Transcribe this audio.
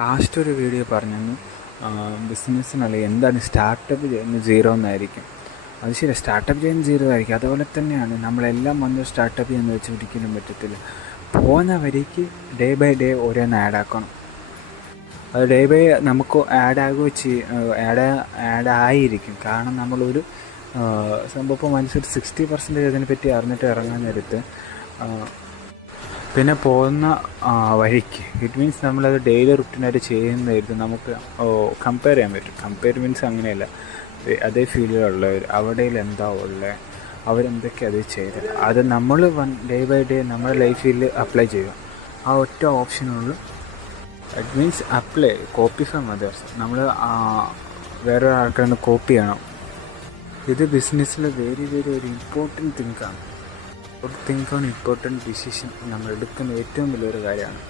Last ഒരു video പറഞ്ഞു ബിസിനസ്സിനുള്ള എന്താണ് സ്റ്റാർട്ടപ്പ് ചെയ്യുന്നത് സീറോ എന്നായിരിക്കും. അത് ശരി, സ്റ്റാർട്ടപ്പ് ചെയ്യുന്നത് സീറോ ആയിരിക്കും. അതുപോലെ തന്നെയാണ് നമ്മളെല്ലാം വന്ന് സ്റ്റാർട്ടപ്പ് ചെയ്യുന്ന വെച്ച് ഒരിക്കലും പറ്റത്തില്ല. പോകുന്ന വഴിക്ക് ഡേ ബൈ ഡേ ഓരോന്ന് ആഡാക്കണം. അത് ഡേ ബൈ നമുക്ക് ആഡായിരിക്കും. കാരണം നമ്മളൊരു സംഭവം ഇപ്പോൾ മനസ്സിൽ 60% അതിനെപ്പറ്റി അറിഞ്ഞിട്ട് ഇറങ്ങാൻ നേരത്ത് പിന്നെ പോകുന്ന വഴിക്ക് ഇറ്റ് മീൻസ് നമ്മളത് ഡെയിലി റുട്ടീനായിട്ട് ചെയ്യുന്നതായിരുന്നു നമുക്ക് കമ്പയർ ചെയ്യാൻ പറ്റും. കമ്പയർ മീൻസ് അങ്ങനെയല്ല, അതേ ഫീൽഡിലുള്ളവർ അവിടെ എന്താ ഉള്ളത്, അവരെന്തൊക്കെ അത് ചെയ്തത്, അത് നമ്മൾ ഡേ ബൈ ഡേ നമ്മുടെ ലൈഫിൽ അപ്ലൈ ചെയ്യുക. ആ ഒറ്റ ഓപ്ഷനുള്ളൂ. It means copy from others. നമ്മൾ വേറെ ആൾക്കാരൊന്ന് കോപ്പി ചെയ്യണം. ഇത് ബിസിനസ്സിൽ വെരി വെരി ഒരു ഇമ്പോർട്ടൻറ്റ് തിങ്കാണ്. ഒരു തിങ്ക് ഓൺ ഇമ്പോർട്ടൻറ്റ് ഡിസിഷൻ നമ്മൾ എടുക്കുന്ന ഏറ്റവും വലിയൊരു കാര്യമാണ്.